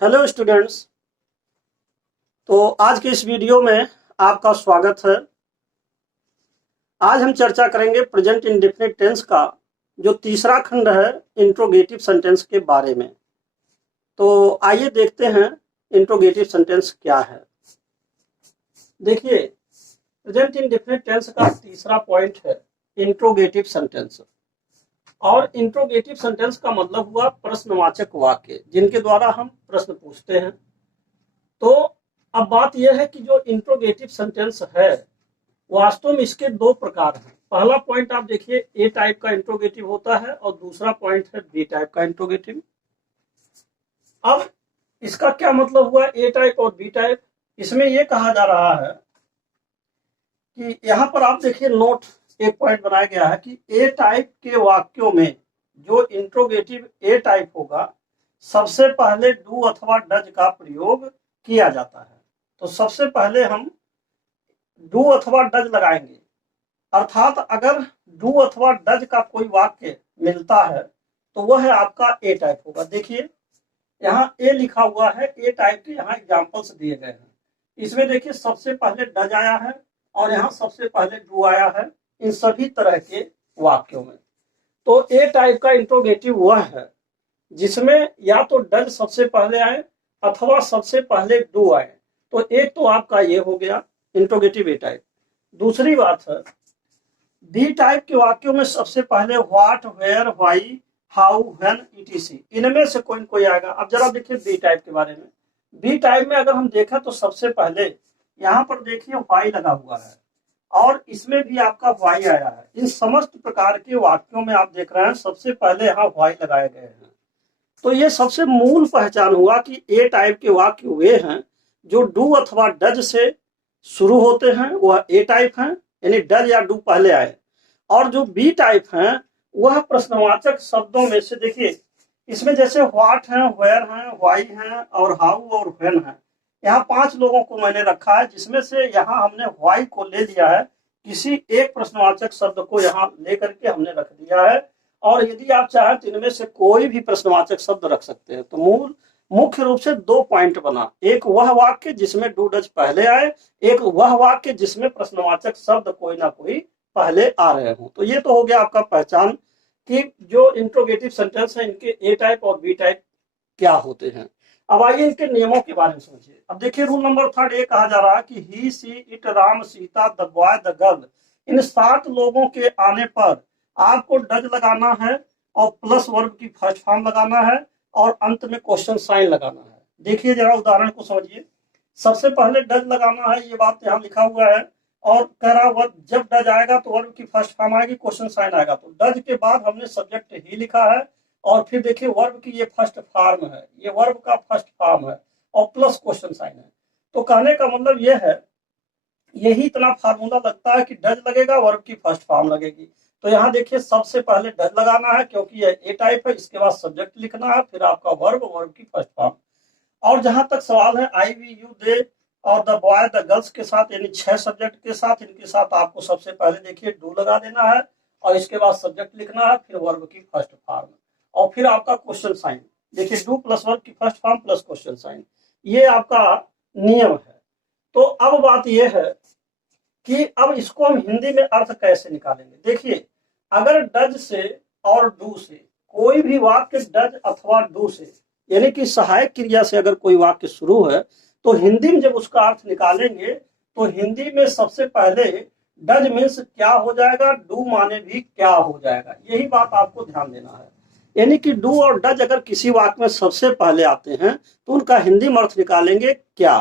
Hello students. तो आज के इस वीडियो में आपका स्वागत है। आज हम चर्चा करेंगे प्रेजेंट इंडेफिनिट टेंस का जो तीसरा खंड है इंट्रोगेटिव सेंटेंस के बारे में। तो आइए देखते हैं इंट्रोगेटिव सेंटेंस क्या है। देखिए, प्रेजेंट इंडेफिनिट टेंस का तीसरा पॉइंट है इंट्रोगेटिव सेंटेंस। और इंट्रोगेटिव सेंटेंस का मतलब हुआ प्रश्नवाचक वाक्य जिनके द्वारा हम प्रश्न पूछते हैं। तो अब बात यह है कि जो इंट्रोगेटिव सेंटेंस है वास्तव में इसके दो प्रकार हैं। पहला पॉइंट आप देखिए, ए टाइप का इंट्रोगेटिव होता है और दूसरा पॉइंट है बी टाइप का इंट्रोगेटिव। अब इसका क्या मतलब हुआ ए टाइप और बी टाइप? इसमें यह कहा जा रहा है कि यहां पर आप देखिए, नोट एक पॉइंट बनाया गया है कि ए टाइप के वाक्यों में जो इंट्रोगेटिव ए टाइप होगा सबसे पहले डू अथवा डज का प्रयोग किया जाता है। तो सबसे पहले हम डू अथवा डज लगाएंगे, अर्थात अगर डू अथवा डज का कोई वाक्य मिलता है तो वह है आपका ए टाइप होगा। देखिए यहाँ ए लिखा हुआ है, ए टाइप के यहाँ एग्जांपल्स दिए गए हैं। इसमें देखिए सबसे पहले डज आया है और यहाँ सबसे पहले डू आया है इन सभी तरह के वाक्यों में। तो ए टाइप का इंट्रोगेटिव वह है जिसमें या तो डज सबसे पहले आए अथवा सबसे पहले डू आए। तो एक तो आपका ये हो गया इंट्रोगेटिव ए टाइप। दूसरी बात है बी टाइप के वाक्यों में सबसे पहले what, where, why, how, when, ETC इनमें से कोई कोई आएगा। अब जरा देखिए बी टाइप के बारे में। बी टाइप में अगर हम देखें तो सबसे पहले यहाँ पर देखिए व्हाई लगा हुआ है और इसमें भी आपका व्हाई आया है। इन समस्त प्रकार के वाक्यों में आप देख रहे हैं सबसे पहले यहाँ व्हाई लगाए गए हैं। तो ये सबसे मूल पहचान हुआ कि ए टाइप के वाक्य वे हैं जो डू अथवा डज से शुरू होते हैं, वह ए टाइप हैं, यानी डज या डू पहले आए। और जो बी टाइप हैं वह प्रश्नवाचक शब्दों में से देखिए, इसमें जैसे व्हाट है, वेयर है, व्हाई है और हाउ और व्हेन है। यहाँ 5 लोगों को मैंने रखा है जिसमें से यहाँ हमने व्हाई को ले लिया है, किसी एक प्रश्नवाचक शब्द को यहाँ लेकर के हमने रख दिया है। और यदि आप चाहें तो इनमें से कोई भी प्रश्नवाचक शब्द रख सकते हैं। तो मुख्य रूप से 2 पॉइंट बना, एक वह वाक्य जिसमें डू डज पहले आए, एक वह वाक्य जिसमें प्रश्नवाचक शब्द कोई ना कोई पहले आ रहे हों। तो ये तो हो गया आपका पहचान कि जो इंट्रोगेटिव सेंटेंस है इनके ए टाइप और बी टाइप क्या होते हैं। अब आइए इनके नियमों के बारे में समझिए। अब देखिए रूल नंबर 3 ये कहा जा रहा है कि he, she, it, Ram, Sita, the boy, the girl इन 7 लोगों के आने पर आपको डज लगाना है और प्लस वर्ब की फर्स्ट फॉर्म लगाना है और अंत में क्वेश्चन साइन लगाना है। देखिए जरा उदाहरण को समझिए। सबसे पहले डज लगाना है, ये बात यहाँ लिखा हुआ है और कह रहा वर्ब, जब डज आएगा तो वर्ब की फर्स्ट फॉर्म आएगी, क्वेश्चन साइन आएगा। तो डज के बाद हमने सब्जेक्ट ही लिखा है और फिर देखिए वर्ब की ये फर्स्ट फॉर्म है, ये वर्ब का फर्स्ट फॉर्म है और प्लस क्वेश्चन साइन है। तो कहने का मतलब ये है, यही इतना फार्मूला लगता है कि डज लगेगा, वर्ब की फर्स्ट फॉर्म लगेगी। तो यहाँ देखिए सबसे पहले डज लगाना है क्योंकि ये ए टाइप है, इसके बाद सब्जेक्ट लिखना है, फिर आपका वर्ब, वर्ब की फर्स्ट फॉर्म। और जहां तक सवाल है आई, वी, यू, दे और द बॉय, द गर्ल्स के साथ, यानी 6 सब्जेक्ट के साथ, इनके साथ आपको सबसे पहले देखिए डू लगा देना है और इसके बाद सब्जेक्ट लिखना है, फिर वर्ब की फर्स्ट फॉर्म और फिर आपका क्वेश्चन साइन। देखिए डू प्लस वर्ब की first form plus question sign, ये आपका नियम है। तो अब बात यह है कि अब इसको हम हिंदी में अर्थ कैसे निकालेंगे। देखिए अगर डज से और डू से कोई भी वाक्य डज अथवा डू से यानी कि सहायक क्रिया से अगर कोई वाक्य शुरू है तो हिंदी में जब उसका अर्थ निकालेंगे तो हिंदी में सबसे पहले डज मीन्स क्या हो जाएगा, डू माने भी क्या हो जाएगा। यही बात आपको ध्यान देना है। यानी कि डू और डज अगर किसी वाक्य में सबसे पहले आते हैं तो उनका हिंदी में अर्थ निकालेंगे क्या।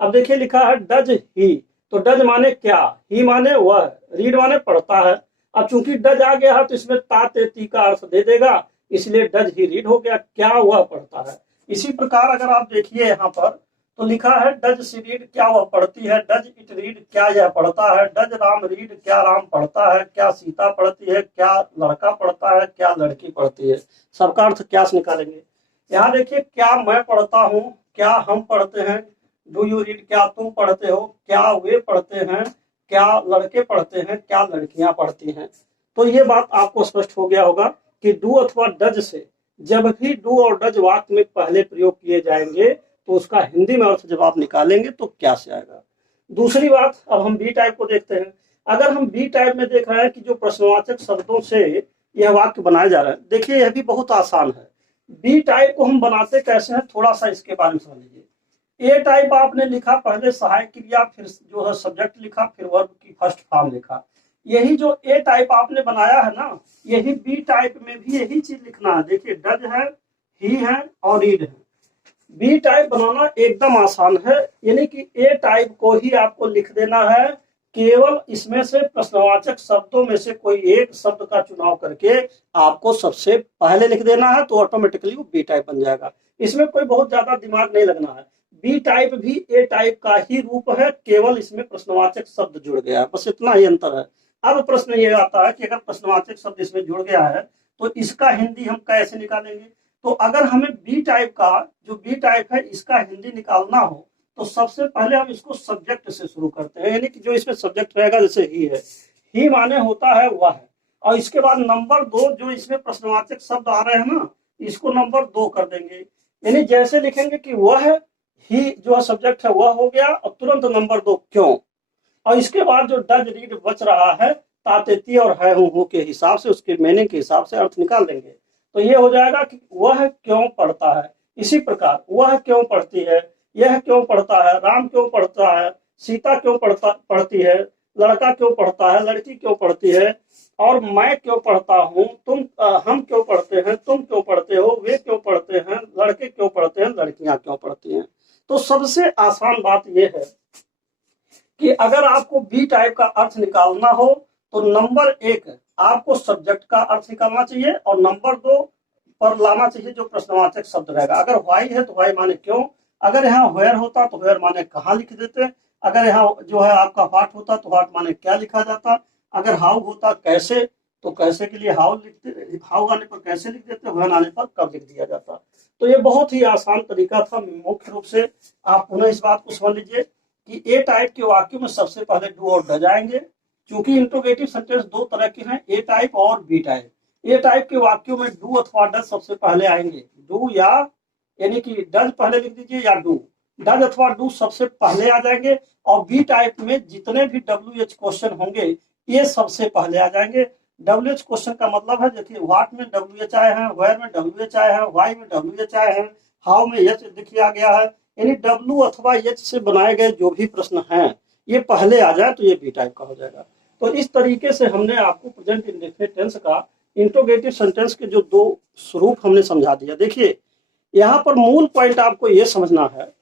अब देखिए लिखा है डज ही, तो डज माने क्या, ही माने वह, रीड माने पढ़ता है। अब चूंकि डज आ गया है तो इसमें ता ते ती का अर्थ दे देगा, इसलिए डज ही रीड हो गया, क्या वह पढ़ता है। इसी प्रकार अगर आप देखिए यहाँ पर तो लिखा है डज सी रीड, क्या वह पढ़ती है, डज इट रीड, क्या यह पढ़ता है, डज राम रीड, क्या राम पढ़ता है, क्या सीता पढ़ती है, क्या लड़का पढ़ता है, क्या लड़की पढ़ती है। सबका अर्थ क्या से निकालेंगे। यहाँ देखिए क्या मैं पढ़ता हूँ, क्या हम पढ़ते हैं, डू यू रीड, क्या तुम पढ़ते हो, क्या वे पढ़ते हैं, क्या लड़के पढ़ते हैं, क्या लड़कियां पढ़ती हैं। तो ये बात आपको स्पष्ट हो गया होगा कि डू अथवा डज से जब भी डू और डज वाक्य में पहले प्रयोग किए जाएंगे तो उसका हिंदी में अर्थ जब आप निकालेंगे तो क्या से आएगा। दूसरी बात, अब हम बी टाइप को देखते हैं। अगर हम बी टाइप में देख रहे हैं कि जो प्रश्नवाचक शब्दों से यह वाक्य बनाए जा रहे हैं, देखिए यह भी बहुत आसान है। बी टाइप को हम बनाते कैसे हैं, थोड़ा सा इसके बारे में समझ लीजिए। ए टाइप आपने लिखा, पहले सहायक क्रिया, फिर जो है सब्जेक्ट लिखा, फिर वर्ब की फर्स्ट फॉर्म लिखा। यही जो ए टाइप आपने बनाया है ना, यही बी टाइप में भी यही चीज लिखना है। देखिए डज है, ही है और रीड है। बी टाइप बनाना एकदम आसान है, यानी कि ए टाइप को ही आपको लिख देना है। केवल इसमें से प्रश्नवाचक शब्दों में से कोई एक शब्द का चुनाव करके आपको सबसे पहले लिख देना है, तो ऑटोमेटिकली वो बी टाइप बन जाएगा। इसमें कोई बहुत ज्यादा दिमाग नहीं लगना है। बी टाइप भी ए टाइप का ही रूप है, केवल इसमें प्रश्नवाचक शब्द जुड़ गया है, बस इतना ही अंतर है। अब प्रश्न ये आता है कि अगर प्रश्नवाचक शब्द इसमें जुड़ गया है तो इसका हिंदी हम कैसे निकालेंगे। तो अगर हमें बी टाइप का, जो बी टाइप है, इसका हिंदी निकालना हो तो सबसे पहले हम इसको सब्जेक्ट से शुरू करते हैं, यानी कि जो इसमें सब्जेक्ट रहेगा, जैसे ही है, ही माने होता है वह है, और इसके बाद नंबर 2 जो इसमें प्रश्नवाचक शब्द आ रहे हैं ना, इसको नंबर 2 कर देंगे। यानी जैसे लिखेंगे कि वह ही जो है सब्जेक्ट है वह हो गया, और तुरंत नंबर 2 क्यों। और इसके बाद जो डज रीड बच रहा है, तातेती और है हूं के हिसाब से, उसके मीनिंग के हिसाब से अर्थ निकाल देंगे। तो ये हो जाएगा कि वह क्यों पढ़ता है। इसी प्रकार वह क्यों पढ़ती है, यह क्यों पढ़ता है, राम क्यों पढ़ता है, सीता क्यों पढ़ती है, लड़का क्यों पढ़ता है, लड़की क्यों पढ़ती है, और मैं क्यों पढ़ता हूँ, हम क्यों पढ़ते हैं, तुम क्यों पढ़ते हो, वे क्यों पढ़ते हैं, लड़के क्यों पढ़ते हैं, लड़कियां क्यों पढ़ती हैं। तो सबसे आसान बात यह है कि अगर आपको बी टाइप का अर्थ निकालना हो तो नंबर 1 आपको सब्जेक्ट का अर्थ निकालना चाहिए, और नंबर 2 पर लाना चाहिए जो प्रश्नवाचक शब्द रहेगा। अगर व्हाई है तो व्हाई माने क्यों, अगर यहाँ वेयर होता तो वेयर माने कहाँ लिख देते, अगर यहाँ जो है आपका व्हाट होता तो व्हाट माने क्या लिखा जाता, अगर हाउ होता कैसे, तो कैसे के लिए हाउ लिखते, हाउ आने पर कैसे लिख देते, व्हेन आने पर कब लिख दिया जाता। तो ये बहुत ही आसान तरीका था। मुख्य रूप से आप पुनः इस बात को समझ लीजिए कि ए टाइप के वाक्यों में सबसे पहले डू और डज आएंगे। क्योंकि इंट्रोगेटिव सेंटेंस दो तरह के हैं, ए टाइप और बी टाइप। ए टाइप के वाक्यों में डू अथवा डज सबसे पहले आएंगे। डू या यानी कि डज पहले लिख दीजिए, या डू, डज अथवा डू सबसे पहले आ जाएंगे। और बी टाइप में जितने भी WH क्वेश्चन होंगे ये सबसे पहले आ जाएंगे। WH क्वेश्चन का मतलब है, देखिए व्हाट में WH आए हैं, वेयर में WH आए हैं, व्हाई में WH आए हैं, हाउ में H देखिए आ गया है। यानी W अथवा H से बनाए गए जो भी प्रश्न हैं ये पहले आ जाए तो ये बी टाइप का हो जाएगा। तो इस तरीके से हमने आपको प्रेजेंट इंडेफिनिट टेंस का इंट्रोगेटिव सेंटेंस के जो 2 स्वरूप हमने समझा दिया। देखिए यहाँ पर मूल पॉइंट आपको ये समझना है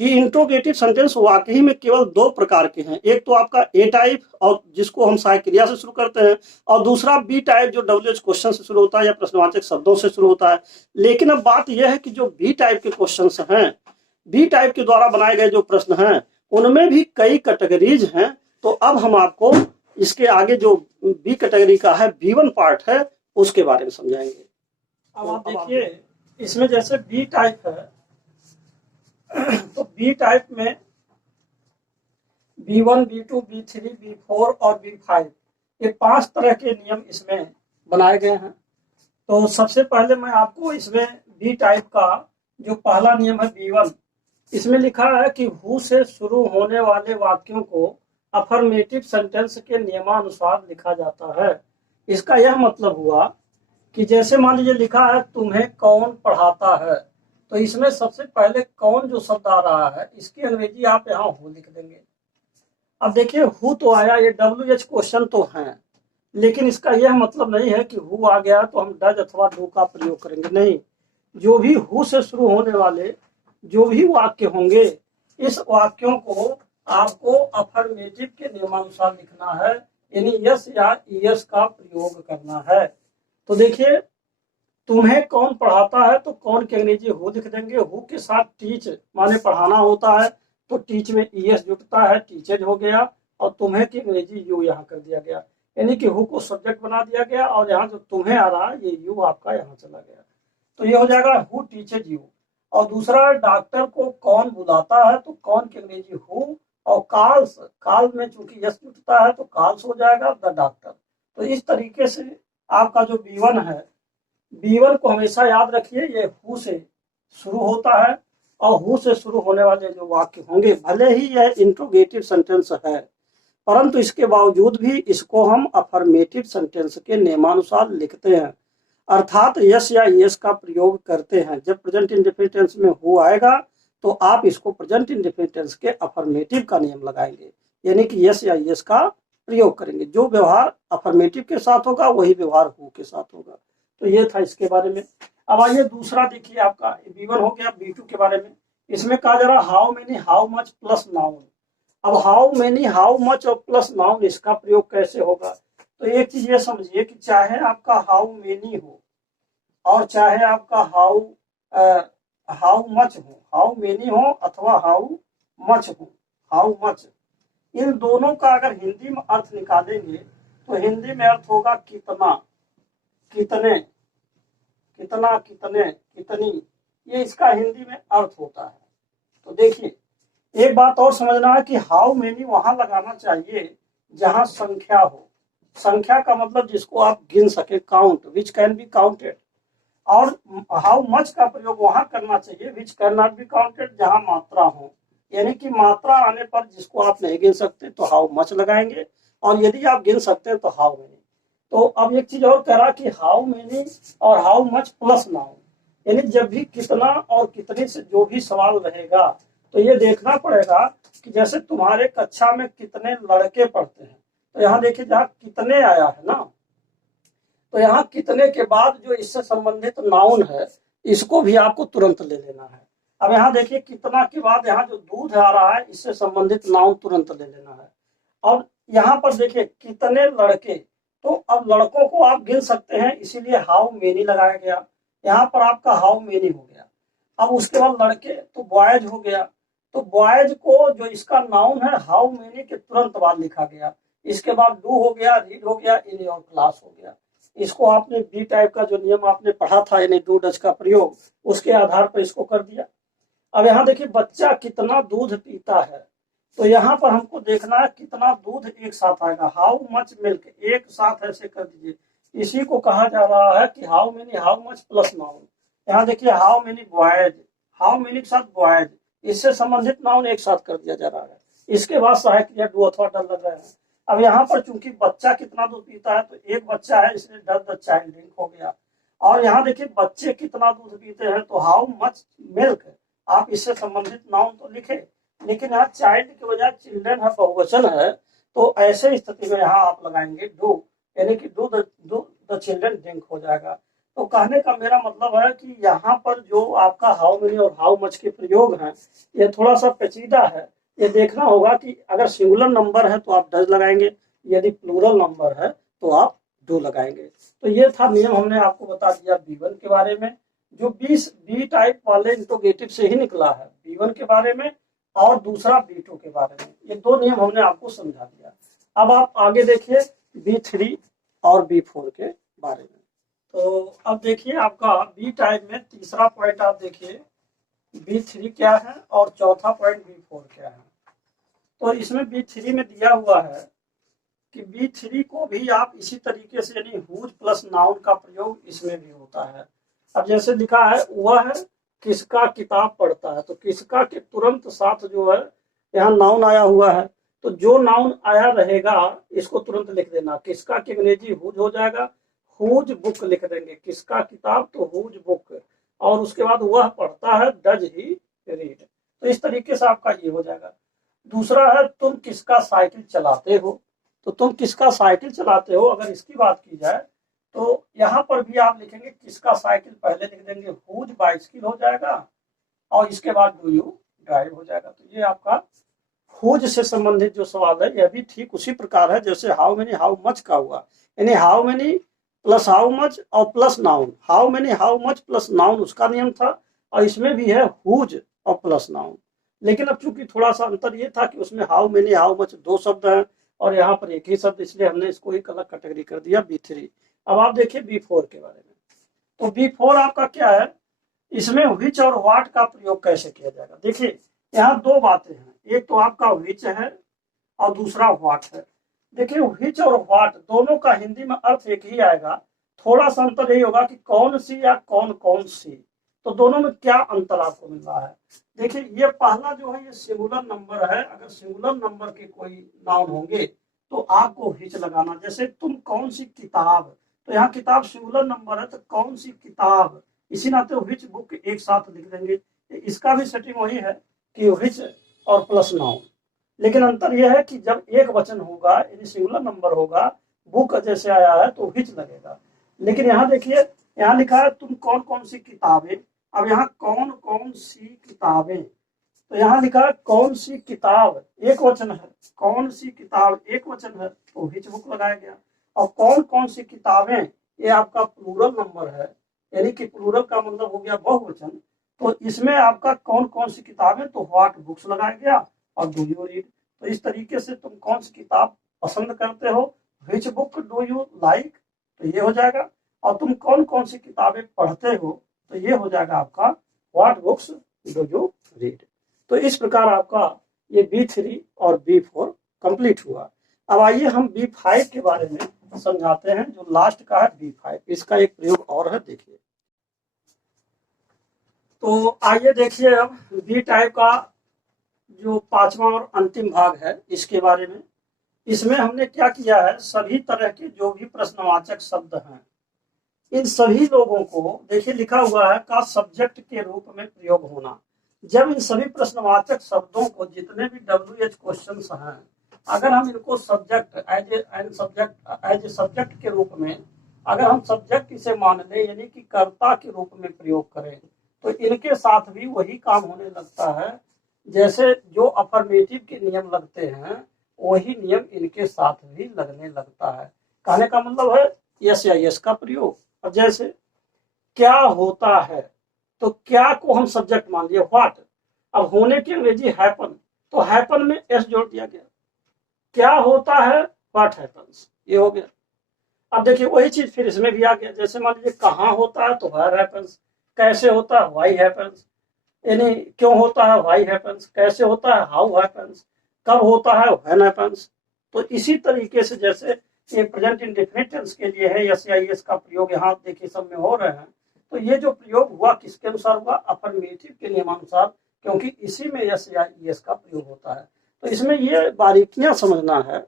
कि इंट्रोगेटिव सेंटेंस वाकई में केवल 2 प्रकार के हैं। एक तो आपका ए टाइप, और जिसको हम सहायक क्रिया से शुरू करते हैं, और दूसरा बी टाइप जो WH क्वेश्चन से शुरू होता है या प्रश्नवाचक शब्दों से शुरू होता है। लेकिन अब बात यह है कि जो बी टाइप के क्वेश्चन हैं, बी टाइप के द्वारा बनाए गए जो प्रश्न हैं, उनमें भी कई कैटेगरीज हैं। तो अब हम आपको इसके आगे जो बी कैटेगरी का है, B1 पार्ट है, उसके बारे में समझाएंगे। अब आप देखिए इसमें जैसे बी टाइप है तो बी टाइप में B1, B2, B3, B4 और B5 ये 5 तरह के नियम इसमें बनाए गए हैं। तो सबसे पहले मैं आपको इसमें बी टाइप का जो पहला नियम है B1, इसमें लिखा है कि हु से शुरू होने वाले वाक्यों को अफर्मेटिव सेंटेंस के नियमानुसार लिखा जाता है। इसका यह मतलब हुआ कि जैसे मान लीजिए लिखा है तुम्हें कौन पढ़ाता है, तो इसमें सबसे पहले कौन जो शब्द आ रहा है इसकी अंग्रेजी आप यहाँ हु लिख देंगे। अब देखिए हु तो आया, ये WH क्वेश्चन तो है, लेकिन इसका यह मतलब नहीं है कि हु आ गया तो हम डज अथवा डू का प्रयोग करेंगे, नहीं। जो भी हु से शुरू होने वाले जो भी वाक्य होंगे, इस वाक्यों को आपको अफर्मेटिव के नियमानुसार लिखना है, यानी यस या ईएस का प्रयोग करना है। तो देखिए तुम्हें कौन पढ़ाता है, तो कौन की अंग्रेजी हु लिख देंगे। हु के साथ टीच माने पढ़ाना होता है, तो टीच में ईएस जुटता है, टीचेज हो गया, और तुम्हें की अंग्रेजी यू यहाँ कर दिया गया, यानी कि हु को सब्जेक्ट बना दिया गया, और यहाँ जो तुम्हें आ रहा है ये यू आपका यहाँ चला गया। तो ये हो जाएगा हु टीचेज यू। और दूसरा, डॉक्टर को कौन बुलाता है, तो कौन की अंग्रेजी हु, और कॉल्स, कॉल में चूंकि यस जुटता है तो कॉल्स हो जाएगा द डॉक्टर। तो इस तरीके से आपका जो B1 है B1 को हमेशा याद रखिए, ये हु से शुरू होता है और हु से शुरू होने वाले जो वाक्य होंगे, भले ही यह इंट्रोगेटिव सेंटेंस है, परंतु इसके बावजूद भी इसको हम अफर्मेटिव सेंटेंस के नियमानुसार लिखते हैं, अर्थात यस या यस का प्रयोग करते हैं। जब प्रेजेंट इंडेफिनिट टेंस में हु आएगा तो आप इसको प्रेजेंट इंडेफिनिट टेंस के अफर्मेटिव का नियम लगाएंगे, यानी कि यस या यस का प्रयोग करेंगे। जो व्यवहार अफर्मेटिव के साथ होगा वही व्यवहार हु के साथ होगा। तो ये था इसके बारे में। अब आइए दूसरा देखिए, आपका B1 हो गया, B2 के बारे में। इसमें कहा जा रहा how many how much plus noun. अब हाउ मेनी हाउ मच और प्लस नाउन, इसका प्रयोग कैसे होगा? तो एक चीज ये समझिए कि चाहे आपका हाउ मेनी हो और चाहे आपका हाउ मच हो, हाउ मेनी हो अथवा हाउ मच हो, हाउ मच, इन दोनों का अगर हिंदी में अर्थ निकालेंगे तो हिंदी में अर्थ होगा कितना, कितने, कितना, कितने, कितनी, ये इसका हिंदी में अर्थ होता है। तो देखिए, एक बात और समझना है कि हाउ मेनी वहां लगाना चाहिए जहां संख्या हो। संख्या का मतलब जिसको आप गिन सके, count, which can be counted. और हाउ मच का प्रयोग वहां करना चाहिए which can not be counted, जहां मात्रा हो। यानी कि मात्रा आने पर जिसको आप नहीं गिन सकते तो हाउ मच लगाएंगे, और यदि आप गिन सकते हैं तो हाउ मेनी। तो अब एक चीज और कह रहा कि हाउ मेनी और हाउ मच प्लस नाउन, यानी जब भी कितना और कितने से जो भी सवाल रहेगा तो ये देखना पड़ेगा कि जैसे तुम्हारे कक्षा में कितने लड़के पढ़ते हैं, तो यहाँ देखिए जहाँ कितने आया है ना, तो यहाँ कितने के बाद जो इससे संबंधित नाउन है इसको भी आपको तुरंत ले लेना है। अब यहाँ देखिए कितना के बाद यहाँ जो दूध आ रहा है इससे संबंधित नाउन तुरंत ले लेना है। और यहाँ पर देखिए कितने लड़के, तो अब लड़कों को आप गिन सकते हैं इसीलिए हाउ मेनी लगाया गया। यहाँ पर आपका हाउ मेनी हो गया। अब उसके बाद लड़के तो बॉयज हो गया, तो बॉयज को जो इसका नाउन है हाउ मेनी के तुरंत बाद लिखा गया। इसके बाद डू हो गया, रीड हो गया, इन योर क्लास हो गया। इसको आपने बी टाइप का जो नियम आपने पढ़ा था यानी डू डच का प्रयोग, उसके आधार पर इसको कर दिया। अब यहाँ देखिए बच्चा कितना दूध पीता है, तो यहाँ पर हमको देखना है कितना दूध एक साथ आएगा, हाउ मच मिल्क, एक साथ ऐसे कर दीजिए। इसी को कहा जा रहा है कि how many how much plus noun. यहाँ देखिए how many boys, how many के साथ बॉयज, इससे संबंधित नाउन एक साथ कर दिया जा रहा है। इसके बाद सहायक क्रिया डू अथवा डल लग रहे हैं। अब यहाँ पर चूंकि बच्चा कितना दूध पीता है तो एक बच्चा है इसलिए डज द चाइल्ड ड्रिंक हो गया। और यहाँ देखिए बच्चे कितना दूध पीते हैं तो हाउ मच मिल्क, आप इससे संबंधित नाउन तो लिखे, लेकिन यहाँ चाइल्ड की बजाय चिल्ड्रन है, बहुवचन है, तो ऐसे स्थिति में यहाँ आप लगाएंगे डू, यानी कि डू द चिल्ड्रन ड्रिंक हो जाएगा। तो कहने का मेरा मतलब है कि यहाँ पर जो आपका हाउ मेनी और हाउ मच के प्रयोग हैं ये थोड़ा सा पेचीदा है। ये देखना होगा कि अगर सिंगुलर नंबर है तो आप डज लगाएंगे, यदि प्लूरल नंबर है तो आप डू लगाएंगे। तो ये था नियम, हमने आपको बता दिया B1 के बारे में, जो बी टाइप वाले इंट्रोगेटिव से ही निकला है, B1 के बारे में और दूसरा B2 के बारे में। ये दो नियम हमने आपको समझा दिया। अब आप आगे देखिए B3 और B4 के बारे में। तो अब देखिए आपका बी टाइप में तीसरा पॉइंट आप देखिए B3 क्या है और चौथा पॉइंट B4 क्या है। तो इसमें B3 में दिया हुआ है कि B3 को भी आप इसी तरीके से यानी हुज प्लस नाउन का प्रयोग इसमें भी होता है। अब जैसे लिखा है वह है किसका किताब पढ़ता है, तो किसका के तुरंत साथ जो है यहाँ नाउन आया हुआ है, तो जो नाउन आया रहेगा इसको तुरंत लिख देना। किसका की अंग्रेजी हुज हो जाएगा, हुज बुक लिख देंगे, किसका किताब तो हुज बुक, और उसके बाद वह पढ़ता है डज ही रीड। तो इस तरीके से आपका ये हो जाएगा। दूसरा है तुम किसका साइकिल चलाते हो, तो तुम किसका साइकिल चलाते हो, अगर इसकी बात की जाए तो यहाँ पर भी आप लिखेंगे किसका साइकिल, पहले लिख देंगे हुज बाइसिकल हो जाएगा और इसके बाद डू यू ड्राइव हो जाएगा। तो ये आपका हुज से संबंधित जो सवाल है यह भी ठीक उसी प्रकार है जैसे हाउ मेनी हाउ मच का हुआ, यानी how many plus how much और plus noun, how many how much plus noun उसका नियम था, और इसमें भी है हुज और प्लस नाउन। लेकिन अब चूंकि थोड़ा सा अंतर ये था कि उसमें हाउ मेनी हाउ मच दो शब्द हैं और यहाँ पर एक ही शब्द, इसलिए हमने इसको एक अलग कैटेगरी कर दिया B3। अब आप देखिए B4 के बारे में। तो B4 आपका क्या है, इसमें व्हिच और व्हाट का प्रयोग कैसे किया जाएगा। देखिए यहाँ दो बातें हैं, एक तो आपका व्हिच है और दूसरा व्हाट है। देखिए व्हिच और व्हाट दोनों का हिंदी में अर्थ एक ही आएगा, थोड़ा सा अंतर यही होगा कि कौन सी या कौन कौन सी, तो दोनों में क्या अंतर आपको मिल रहा है। देखिए ये पहला जो है ये सिंगुलर नंबर है, अगर सिंगुलर नंबर के कोई नाउन होंगे तो आपको हिच लगाना, जैसे तुम कौन सी किताब, तो यहाँ किताब सिंगुलर नंबर है तो कौन सी किताब, इसी नाते विच बुक एक साथ लिख देंगे। इसका भी सेटिंग वही है कि विच और प्लस नाउन, लेकिन अंतर यह है कि जब एक वचन होगा यानी सिंगुलर नंबर होगा, बुक जैसे आया है तो विच लगेगा। लेकिन यहाँ देखिए यहाँ लिखा है तुम कौन कौन सी किताबें, अब यहाँ कौन कौन सी किताबें, तो यहाँ लिखा है कौन सी किताब एक वचन है, कौन सी किताब एक वचन है तो विच बुक लगाया गया। और कौन कौन सी किताबें ये आपका प्लूरल नंबर है, यानी कि प्लूरल का मतलब हो गया बहुवचन, तो इसमें आपका कौन कौन सी किताबें तो व्हाट बुक्स लगाया गया और डू यू रीड। तो इस तरीके से तुम कौन सी किताब पसंद करते हो, which book do you like, तो ये हो जाएगा। और तुम कौन कौन सी किताबें पढ़ते हो, तो ये हो जाएगा आपका what books do you read. तो इस प्रकार आपका ये B3 और B4 कंप्लीट हुआ। अब आइए हम B5 के बारे में समझाते हैं, जो लास्ट का है B5, इसका एक प्रयोग और है, देखिए। तो आइए देखिए अब बी टाइप का जो पांचवा और अंतिम भाग है इसके बारे में। इसमें हमने क्या किया है, सभी तरह के जो भी प्रश्नवाचक शब्द हैं इन सभी लोगों को देखिए लिखा हुआ है का सब्जेक्ट के रूप में प्रयोग होना। जब इन सभी प्रश्नवाचक शब्दों को जितने भी WH क्वेश्चंस हैं, अगर हम इनको सब्जेक्ट एज ए सब्जेक्ट के रूप में अगर हम सब्जेक्ट इसे मान लें यानी कि कर्ता के रूप में प्रयोग करें, तो इनके साथ भी वही काम होने लगता है जैसे जो अफर्मेटिव के नियम लगते हैं वही नियम इनके साथ भी लगने लगता है। कहने का मतलब है यस या यस का प्रयोग। और जैसे क्या होता है, तो क्या को हम सब्जेक्ट मान लिया व्हाट, अब होने की अंग्रेजी हैपन, तो हैपन में एस जोड़ दिया गया, क्या होता है व्हाट हैपन्स, ये हो गया। अब देखिए वही चीज फिर इसमें भी आ गया, जैसे मान लीजिए कहाँ होता है तो वेयर हैपन्स, कैसे होता है व्हाई हैपन्स, यानी क्यों होता है व्हाई हैपन्स, कैसे होता है हाउ हैपन्स, कब होता है व्हेन हैपन्स। तो इसी तरीके से जैसे ये प्रेजेंट इंडेफिनिट टेंस के लिए है यस या यस का प्रयोग यहाँ देखिए सब में हो रहे हैं। तो ये जो प्रयोग हुआ किसके अनुसार हुआ, अफर्मेटिव के नियमानुसार, क्योंकि इसी में यस या यस का प्रयोग होता है। तो इसमें ये बारीकियां समझना है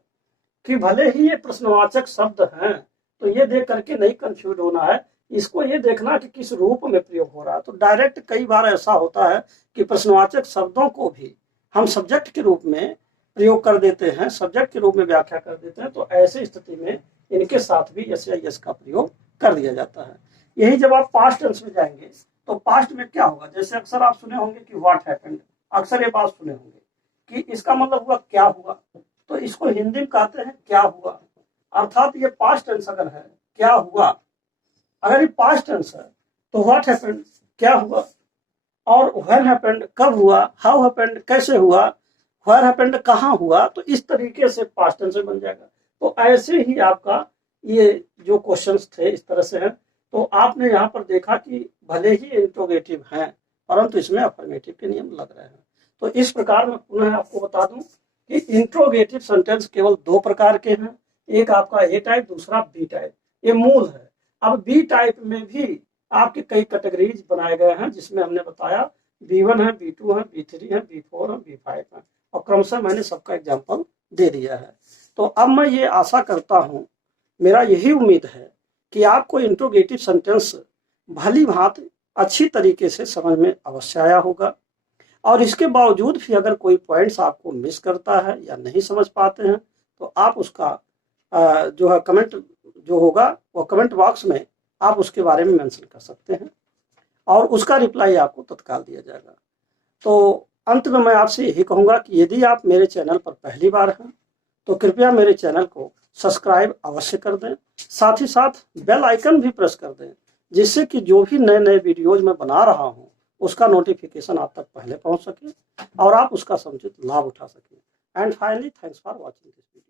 कि भले ही ये प्रश्नवाचक शब्द हैं तो ये देख करके नहीं कंफ्यूज होना है, इसको ये देखना कि किस रूप में प्रयोग हो रहा है। तो डायरेक्ट कई बार ऐसा होता है कि प्रश्नवाचक शब्दों को भी हम सब्जेक्ट के रूप में प्रयोग कर देते हैं, सब्जेक्ट के रूप में व्याख्या कर देते हैं, तो ऐसी स्थिति में इनके साथ भी यस या यस का प्रयोग कर दिया जाता है। यही जब आप पास्ट टेंस में जाएंगे तो पास्ट में क्या होगा, जैसे अक्सर आप सुने होंगे कि व्हाट हैपेंड, अक्सर ये बात सुने होंगे कि इसका मतलब हुआ क्या हुआ, तो इसको हिंदी में कहते हैं क्या हुआ। अर्थात ये पास्ट टेंस अगर है क्या हुआ, अगर ये पास्ट टेंस है तो व्हाट हैपेंड क्या हुआ, और व्हेन हैपेंड कब हुआ, हाउ हैपेंड कैसे हुआ, व्हेयर हैपेंड कहाँ हुआ, तो इस तरीके से पास्ट टेंस में बन जाएगा। तो ऐसे ही आपका ये जो क्वेश्चंस थे इस तरह से हैं। तो आपने यहाँ पर देखा कि भले ही इंट्रोगेटिव हैं परंतु इसमें अफर्मेटिव के नियम लग रहे हैं। तो इस प्रकार मैं पुनः आपको बता दूं कि इंट्रोगेटिव सेंटेंस केवल दो प्रकार के हैं, एक आपका ए टाइप, दूसरा बी टाइप, ये मूल है। अब बी टाइप में भी आपके कई कैटेगरीज बनाए गए हैं, जिसमें हमने बताया B1 है, B2 है, B3 है, B4 है, B5 है, और क्रमशः मैंने सबका एग्जाम्पल दे दिया है। तो अब मैं ये आशा करता हूँ, मेरा यही उम्मीद है कि आपको इंट्रोगेटिव सेंटेंस भली भांति अच्छी तरीके से समझ में अवश्य आया होगा। और इसके बावजूद भी अगर कोई पॉइंट्स आपको मिस करता है या नहीं समझ पाते हैं तो आप उसका जो है कमेंट जो होगा वो कमेंट बॉक्स में आप उसके बारे में मेंशन कर सकते हैं और उसका रिप्लाई आपको तत्काल दिया जाएगा। तो अंत में मैं आपसे यही कहूँगा कि यदि आप मेरे चैनल पर पहली बार हैं तो कृपया मेरे चैनल को सब्सक्राइब अवश्य कर दें, साथ ही साथ बेल आइकन भी प्रेस कर दें, जिससे कि जो भी नए नए वीडियोज मैं बना रहा हूँ उसका नोटिफिकेशन आप तक पहले पहुँच सके और आप उसका समुचित लाभ उठा सकें। And finally thanks for watching this video.